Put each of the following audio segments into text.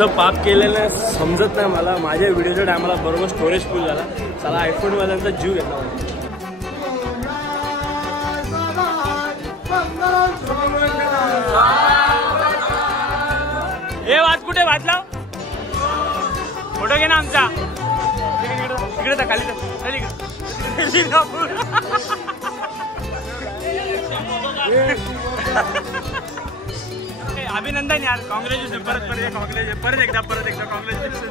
कोणतं पाप केलेलं समजत नाही मला. माझ्या व्हिडिओच्या टायमाला बरोबर स्टोरेज फुल झाला. चला आयफोन वाल्यांचा जीव घेतला. हे वाच कुठे वाचला फोटो घे ना आमचा. इकडे तर खाली तर अभिनंदन यार. कॉंग्रॅच्युलेशन. परत एकदा कॉंग्रॅच्युलेशन.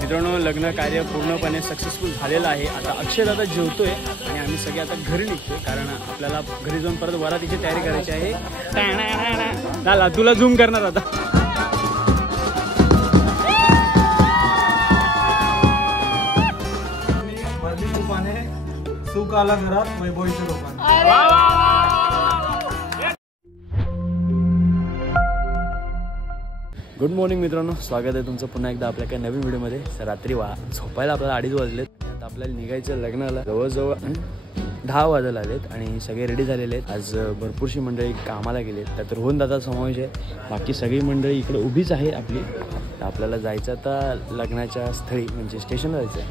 मित्रांनो लग्न कार्य पूर्णपणे सक्सेसफुल झालेलं आहे. आता अक्षय दादा जेवतोय आणि आम्ही सगळे आता घरी निघतोय कारण आपल्याला घरी जाऊन परत वरातीची तयारी करायची आहे. झाला तुला झूम करणार आता. सुख आला घरात वैभवीच्या लोकांना. गुड मॉर्निंग मित्रांनो, स्वागत आहे तुमचं पुन्हा एकदा आपल्या काही नवीन व्हिडिओमध्ये. रात्री झोपायला आपल्याला 2:30 वाजलेत. आता आपल्याला निघायचं लग्नाला. जवळजवळ 10 वाजायला आलेत आणि सगळे रेडी झालेले आहेत. आज भरपूरशी मंडळी कामाला गेलेत. त्यात रोहन दादा समावेश आहे. बाकी सगळी मंडळी इकडे उभीच आहे आपली. तर आपल्याला जायचं आता लग्नाच्या स्थळी म्हणजे स्टेशनला जायचं आहे.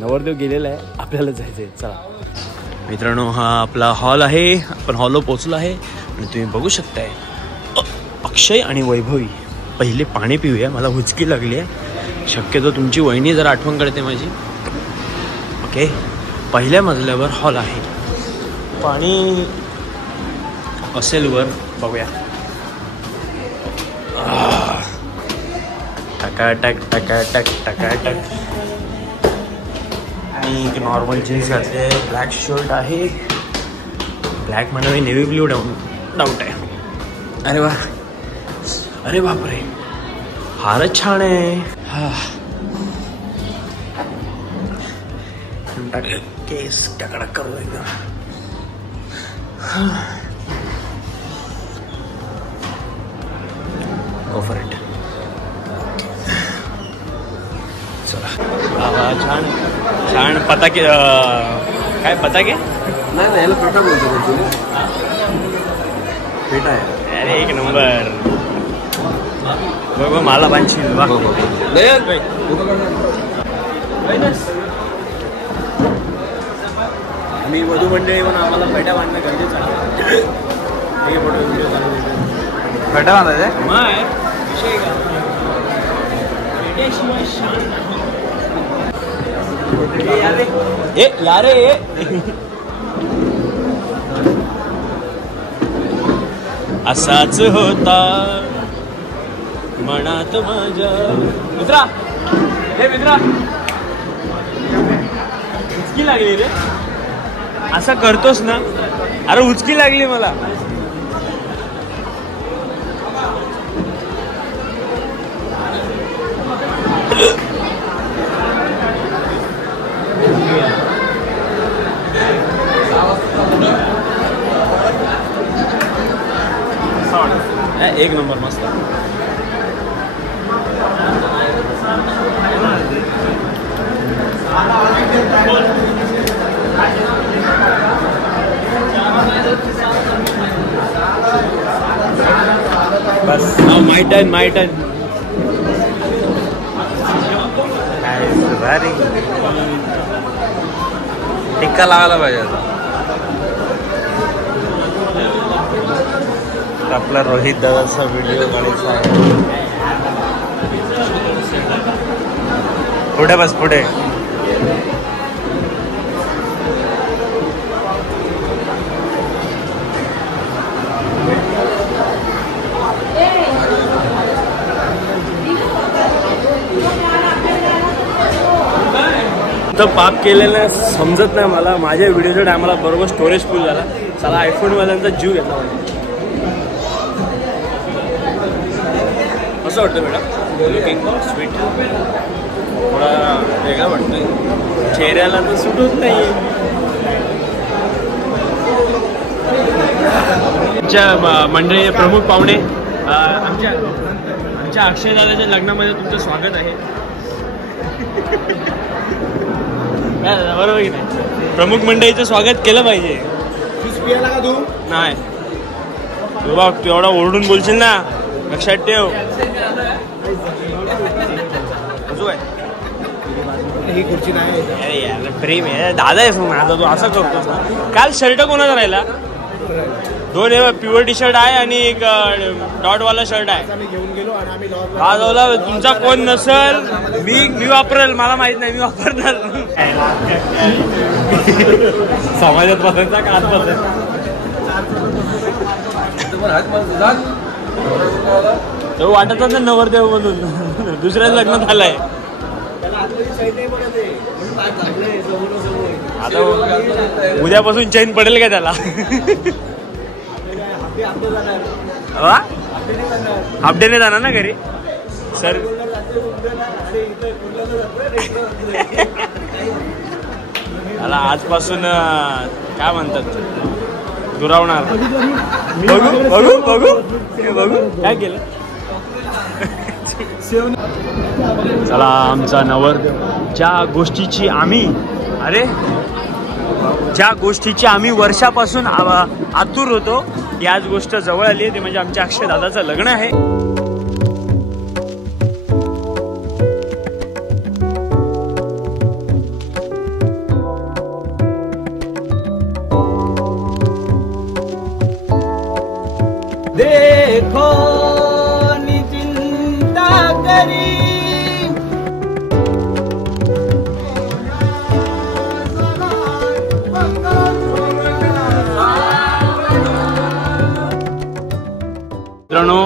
नवरदेव गेलेला आहे, आपल्याला जायचं आहे. चला मित्रांनो, हा आपला हॉल आहे. आपण हॉलवर पोहोचलो आहे आणि तुम्ही बघू शकताय अक्षय आणि वैभवी. पहिले पाणी पिऊया, मला हुचकी लागली आहे. शक्यतो तुमची वहिनी जरा आठवण करते माझी. ओके, पहिल्या मजल्यावर हॉल आहे. पाणी असेल वर, बघूया. टकाटक टकाटक टकाटक. आणि एक नॉर्मल जीन्स घातले, ब्लॅक शर्ट आहे. ब्लॅक म्हणजे नेव्ही ब्ल्यू डाऊट आहे. अरे वा, अरे बापरे, फारच छान आहे. केस टकडक करू एकदम. Go for it. चला, छान छान. पताके काय पताके? नाही याला पेटा बोलतो. पेटा आहे. अरे एक नंबर. बघ मला बांधशील. आम्ही वधू मंडळी पण आम्हाला फेटा बांधणं गरजेचं आहे. फोटो व्हिडिओ चालू. पेटा बांधायचा माय विषय का फेट्याशिवाय शान नाही. यारे असाच होता मनात माझ्या. मित्रा, हे मित्रा, उचकी लागली रे. असं करतोस ना? अरे उचकी लागली मला. एक नंबर मस्त. बस माय टर्न, माय टर्न. टिक्का लावायला पाहिजे आता. आपला रोहित दादाचा व्हिडिओ काढायचा आहे. पुढे बस, पुढे. पाप केलेलं समजत नाही मला. माझ्या व्हिडिओच्या टायमाला बरोबर स्टोरेज फुल झाला. चला आयफोन वाल्यांचा जीव घेतला. असं वाटतं मॅडम. लुकिंग स्वीट, थोडा वेगळा वाटतंय. चेहऱ्याला तर सूट होत नाही. आमच्या मंडळी प्रमुख पाहुणे, आमच्या अक्षय दादाच्या लग्नामध्ये तुमचं स्वागत आहे. बरोबर की नाही? प्रमुख मंडळीचं स्वागत केलं पाहिजे. का तू नाही तू बघ, तू एवढा ओरडून बोलशील ना लक्षात ठेव. अजून काय ही खुर्ची नाही. अरे यार प्रेम आहे दादा आहे माझा, तू असं करतो. काल शर्ट कोणाचा राहिला? 2 प्युअर टी शर्ट आहे आणि एक डॉटवाला शर्ट आहे. आम्ही घेऊन गेलो आणि आम्ही वाजवला. तुमचा कोण नसल मी वापरेल, मला माहित नाही, मी वापरणार. समाजात बसायचा का आत बसायचा? वाटत ना नवरदेव म्हणून दुसऱ्याच लग्न झालंय. आता उद्यापासून चैन पडेल का त्याला? हाफ डे नाही जाणार ना घरी सर. त्याला आजपासून काय म्हणतात दुरावणार. बघू बघू बघू बघू काय केलं. चला आमचा नवरदेव ज्या गोष्टीची आम्ही वर्षापासून आतुर होतो, याच गोष्ट जवळ आली आहे. ते म्हणजे आमच्या अक्षय दादाचं लग्न आहे. देखो चिंता करी मित्रांनो,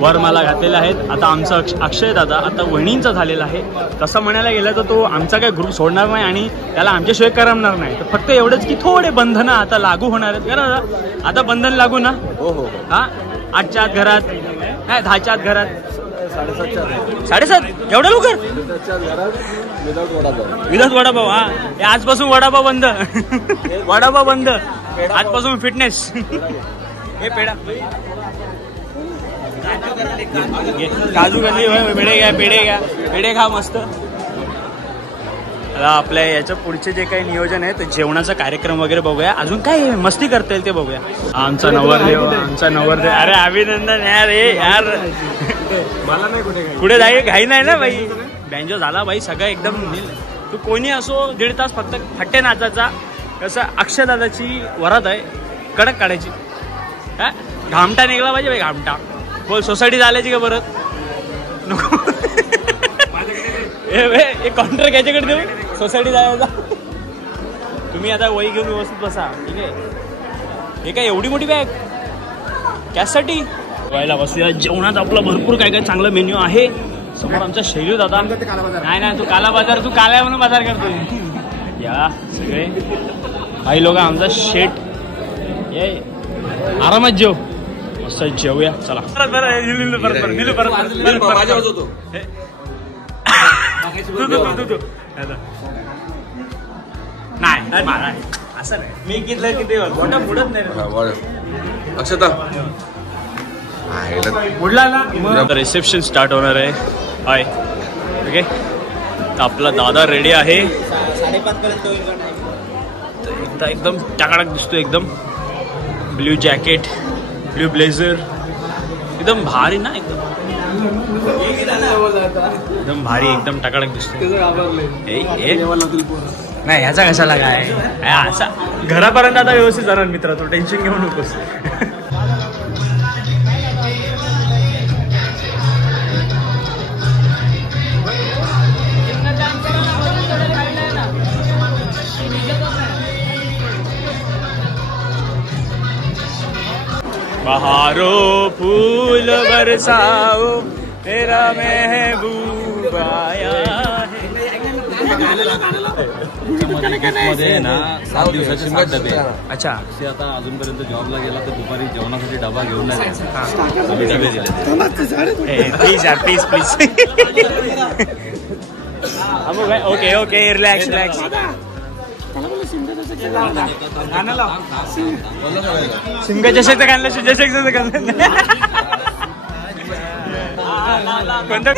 वरमाला घातलेल्या आहेत. आता आमचा अक्षय दादा आता वहिनींचा झालेला आहे. तसं म्हणायला गेलं तर तो आमचा काही ग्रुप सोडणार नाही आणि त्याला आमच्याशिवाय करमणार नाही. तर फक्त एवढंच की थोडे बंधनं आता लागू होणार आहेत. कारण आता बंधन लागू ना. हो. हा 8च्या आत घरात नाही, 10च्या आत घरात 7:30 एवढं लवकर विदाउट वडापाव. हा आजपासून वडापाव बंद. वडापाव बंद आजपासून. फिटनेस. हे पेढा काजू कतली पेढे घ्या मस्त. आपल्या याच्या पुढचे जे काही नियोजन आहे ते जेवणाचा कार्यक्रम वगैरे बघूया. अजून काय मस्ती करता येईल ते बघूया. आमचा नवरदेव. अरे अभिनंदन यार. यार मला नाही कुठे जाईल घाई नाही ना बाई. बँजो झाला बाई सगळं एकदम. तू कोणी असो 1.5 तास फक्त फट्टे नाचाचा. कसं अक्षय दादाची वरात आहे, कडक काढायची. हा घामटा निघला पाहिजे बाई. घामटा बोल. सोसायटी झाल्याची का परत नको. एक कॉन्ट्रॅक्ट याच्याकडे देऊ. सोसायटी जायचा. तुम्ही आता वही घेऊन व्यवस्थित बसा. ठीक आहे. हे काय एवढी मोठी बॅग कॅशसाठी व्हायला बसूया. जेवणात आपला भरपूर काय काय चांगला मेन्यू आहे. समोर आमचा शैलू दादा. नाही तू काला बाजार, तू काला म्हणून बाजार करतोय. या सगळे काही लोक. आमचा शेट ये आरामात जेव. मस्त जेवूया चला. नाही असं नाही. मी किती मोठा बुडत नाही. अक्षता रिसेप्शन स्टार्ट होणार आहे. हाय ओके. आपला दादा रेडी आहे. 5:30 एकदम टाकाटक दिसतो. एकदम ब्ल्यू जॅकेट, ब्ल्यू ब्लेझर. एकदम भारी ना. एकदम भारी. एकदम टाकाटक दिसतो. नाही ह्याचा कशाला काय असा. घरापर्यंत आता व्यवस्थित जाणार मित्र. तो टेन्शन घेऊ नकोस. बहारो फूल बरसाओ तेरा महबूब आया है. मध्ये ना 7 दिवसाचे डबे. अच्छा. ते आता अजूनपर्यंत जॉबला गेला तर दुपारी जेवणासाठी डबा घेऊन नाही जायचा. आम्ही डबे दिले. प्लीज यार please please. Okay okay relax relax. सिंगा चषक काढलं. चषक काढलं कोणतं.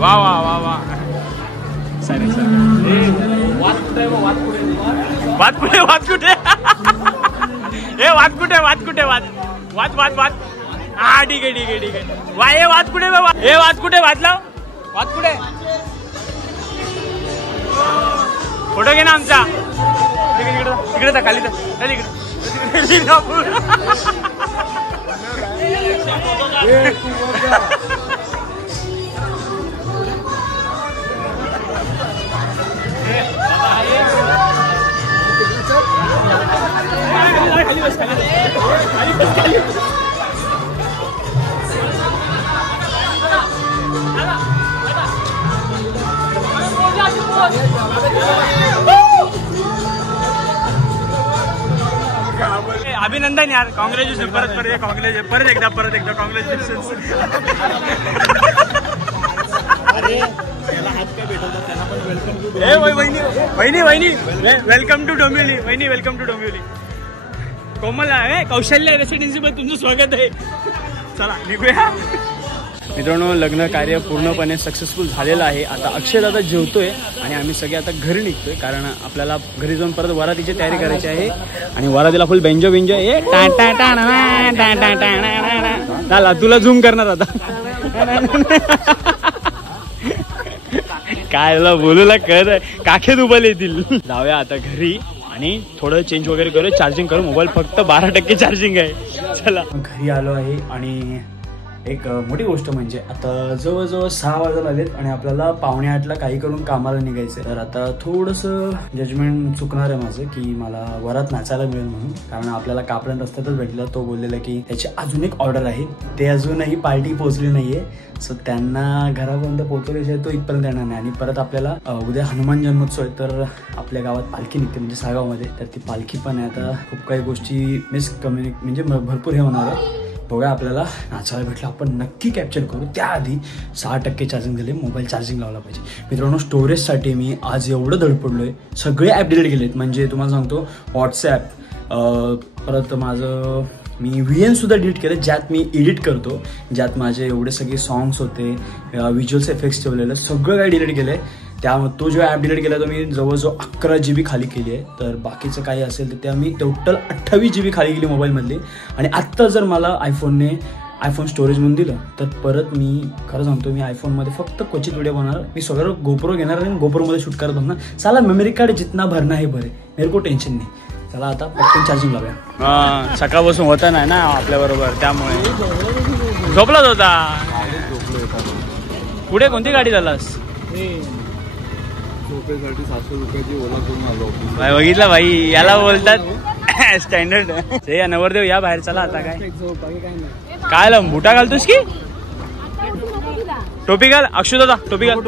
वा वा वा वा. Sorry sorry. वाद कुठे हे वाद कुठे वाद हा ठीक आहे वा हे वाद कुठे हे वाद कुठे वाद कुठे फोटो घे ना आमचा तिकडे खाली अभिनंदन यार, कॉंग्रॅच्युलेशन परत एकदा कॉंग्रॅच्युलेशन. वहिनी वेलकम टू डोंबिवली. कोमल आहे कौशल्य रेसिडेन्सी मध्ये तुमचं स्वागत आहे. चला निघूया. मित्रांनो, लग्न कार्य पूर्णपणे सक्सेसफुल झालेलं आहे. आता अक्षय दादा जेवतोय आणि आम्ही सगळे आता घरी निघतोय, कारण आपल्याला घरी जाऊन परत वरातीची तयारी करायची आहे. आणि वरातीला फुल बेंजो झाला. तुला झूम करणार आता. काय बोलूला कर काखे दुबल येतील. जाऊया आता घरी आणि थोडं चेंज वगैरे करू, चार्जिंग करू. मोबाईल फक्त 12% चार्जिंग आहे. चला घरी आलो आहे. आणि एक मोठी गोष्ट म्हणजे आता जवळजवळ 6 वाजायला आलेत आणि आपल्याला 7:45ला काही करून कामाला निघायचंय. तर आता थोडंसं जजमेंट चुकणार आहे माझं की मला वरात नाचायला मिळेल म्हणून, कारण आपल्याला कापडन रस्त्यातच भेटला. तो बोललेला की त्याची अजून एक ऑर्डर आहे, ते अजूनही पार्टी पोहोचली नाहीये. सो त्यांना घरापर्यंत पोहोचवल्याशिवाय तो इथपर्यंत येणार नाही. आणि परत आपल्याला उद्या हनुमान जन्मोत्सव आहे, तर आपल्या गावात पालखी निघते म्हणजे सागावमध्ये. तर ती पालखी पण आहे. आता खूप काही गोष्टी म्हणजे भरपूर हे होणार आहे. बघा, आपल्याला नाचायला भेटलं, आपण नक्की कॅप्चर करू. त्याआधी 6% चार्जिंग झाले, मोबाईल चार्जिंग लावला पाहिजे. मित्रांनो, स्टोरेजसाठी मी आज एवढं धडपडलोय. सगळे ॲप डिलीट केलेत. म्हणजे तुम्हाला सांगतो, व्हॉट्सॲप, परत माझं मी VN सुद्धा डिलीट केलं, ज्यात मी एडिट करतो, ज्यात माझे एवढे सगळे सॉंग्स होते, व्हिज्युअल्स इफेक्ट्स ठेवलेलं, सगळं काही डिलीट केलं आहे. त्यामुळे तो जो ॲप डिलीट केला तो मी जवळजवळ 11 GB खाली केली आहे. तर बाकीचं काही असेल तर त्या मी टोटल 28 GB खाली केली मोबाईलमधली. आणि आत्ता जर मला आयफोन स्टोरेज म्हणून दिलं तर परत मी खरं सांगतो, मी आयफोनमध्ये फक्त क्वचित व्हिडिओ बनवणार. मी सगळं गोप्रो घेणार आणि गोप्रोमध्ये शूट करत होणार. साला मेमरी कार्ड जितना भरना है भरे, मेरे को टेन्शन नाही. चला आता पटकन चार्जिंग लावूया. सकाळपासून होता नाही ना आपल्याबरोबर, त्यामुळे झोपलाच होता. पुढे कोणती गाडी झालास? झोपेसाठी 700 रुपयाची ओला करून आलो. बघितलं भाई, याला बोलतात स्टँडर्ड. हे नवरदेव या बाहेर. चला आता काय बुटा घालतोस की टोपी घाल? अक्षु दादा टोपी घाल.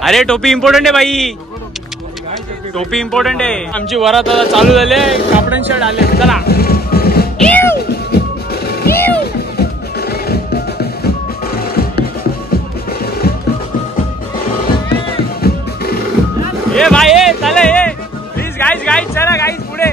अरे टोपी इम्पॉर्टंट आहे भाई, टोपी इम्पॉर्टंट आहे. आमची वरात आता चालू झाले, कापडन शर्ट आले. चला ए भाई, ए चला, ए प्लीज गाईज चला गाईज पुढे.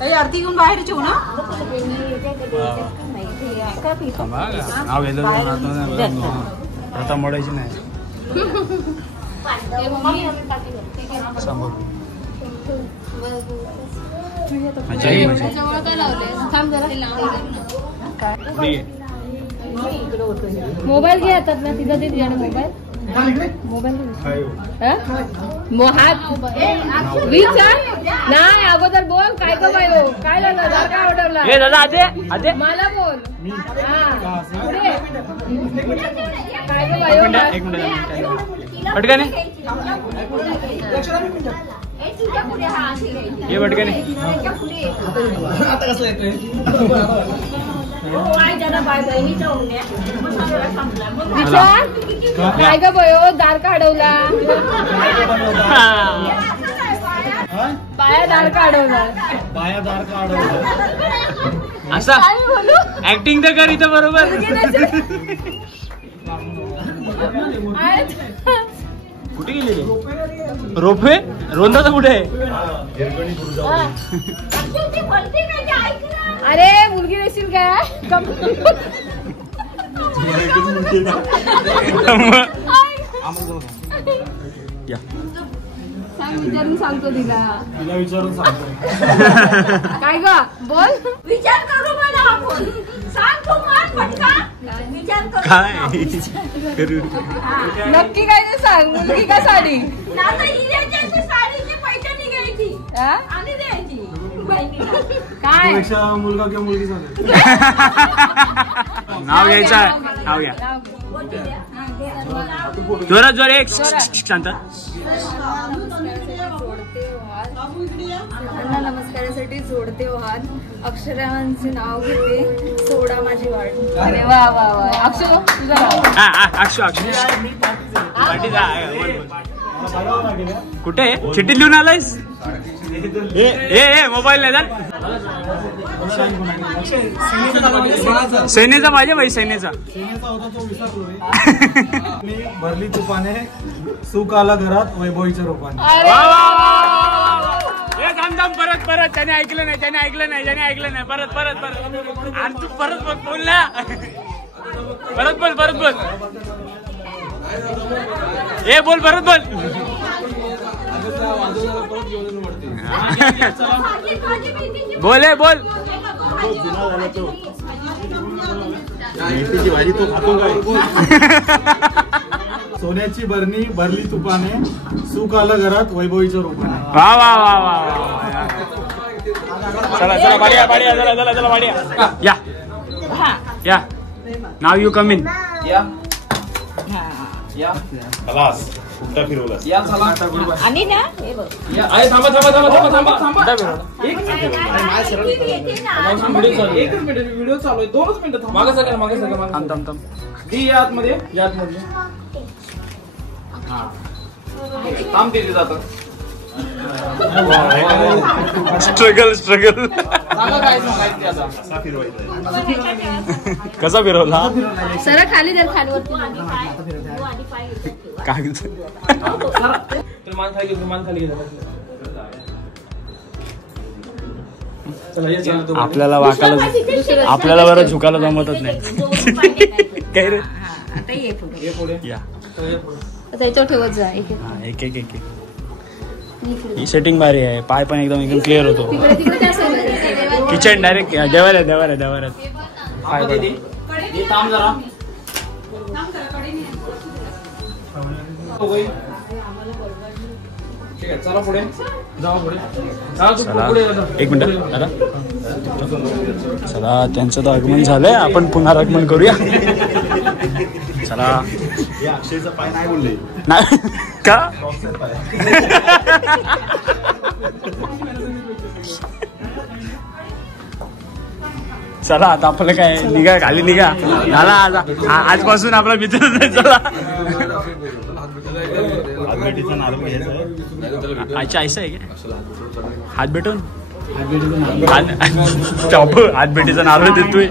आरती घेऊन बाहेर ठेवू ना. नाव घेतलं प्रथा मोडायची नाही. मोबाईल घे हातात ना तिथं ते तुझ्याकडे मोबाईल विचार नाही अगोदर बोल काय ग बाई काय झालं काय ऑर्डरला मला बोल पुढे काय ग बाई पटकन ये पटकन विचार काय ग बयो दार का अडवला बाया दार का अडवला असा ऍक्टिंग तर कर इथं बरोबर. कुठे गेली रोपे रोंदाचा कुठे आहे. अरे मुलगी देशील काय विचारून सांगतो तिला विचारून सांगतो. काय ग बोल विचार करू मला आपण सांग तू मग पटकन विचार करू काय नक्की काय ते सांग मुलगी का साडी आता हिऱ्याच्या साडीचे पैसे निघायची आणि द्यायची बहिणीला. काय मुलगा किंवा मुलगी झाली. नाव घ्यायचं नाव घ्या जोरात जोर एक शांत. नमस्कारासाठी जोडते वाद अक्षरांचे नाव घेते सोडा माझी वाट. अरे वा वा वा अक्षर तुझं नाव अक्षु कुठे चिठ्ठी लिहून आलायस. ए मोबाईल नाही सैनेचा माझ्या बाई सैनेचा होता तो विसरलो रे. भरली तुपाने सुख आला घरात वैभवीच्या रूपाने. परत त्याने ऐकलं नाही परत आणि तू परत बोल ना परत बोल ए बोल परत बोल. बोल मेथीची भाजी तो खातो काय. सोन्याची बरणी भरली तुपाने सुख आलं घरात वैभवीच्या रूपाने. वा वा वा वा चला बाडिया चला बाडिया या नाव यू कम इन. आणि ना व्हिडिओ चालू आहे 2 मिनिटं मागे आतमध्ये थांब तिथे जात. स्ट्रगल कसा फिरवला सर खाली जर खालीवरती आपल्याला वाकायला आपल्याला बरं झुकायला जमतच नाही. काय रे या त्याच्यावर ठेवत जा एक ही सेटिंग भारी आहे. पाय पण एकदम क्लिअर होतो. किचन डायरेक्ट देवाऱ्यात चला पुढे एक मिनिट दादा. चला त्यांचं तर आगमन झालंय आपण पुन्हा आगमन करूया. चला अक्षयचा पाय नाही बोलले नाही का चला आता आपलं काय निघा खाली निघा झाला आजपासून आपला मित्र नाही. चला अच्छा ऐसा आहे का हात भेटून हात भेटीचा नारळ देतोय.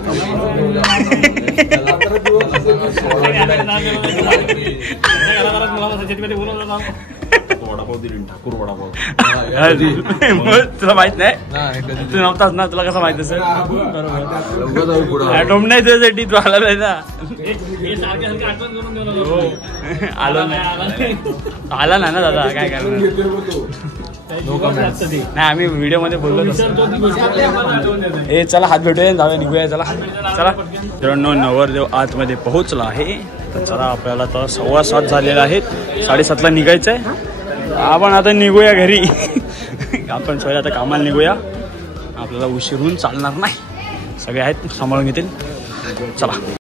वडापाव दिली ठाकूर वडापाव. तुला माहित नाही तू नव्हताच ना तुला कसं माहित असेल आठवण नाही तुझ्यासाठी तू आला नाही ना आलो नाही आला ना दादा काय करणार नाही आम्ही व्हिडिओ मध्ये बोललो हे चला हात भेटूया जाऊया निघूया चला चला मित्रांनो नवरदेव आतमध्ये पोहोचला आहे तर चला आपल्याला तर 7:15 झालेले आहेत 7:30ला निघायचं आहे आपण आता निघूया घरी आपण सगळे आता कामाला निघूया आपल्याला उशीर होऊन चालणार नाही सगळे आहेत सांभाळून घेतील चला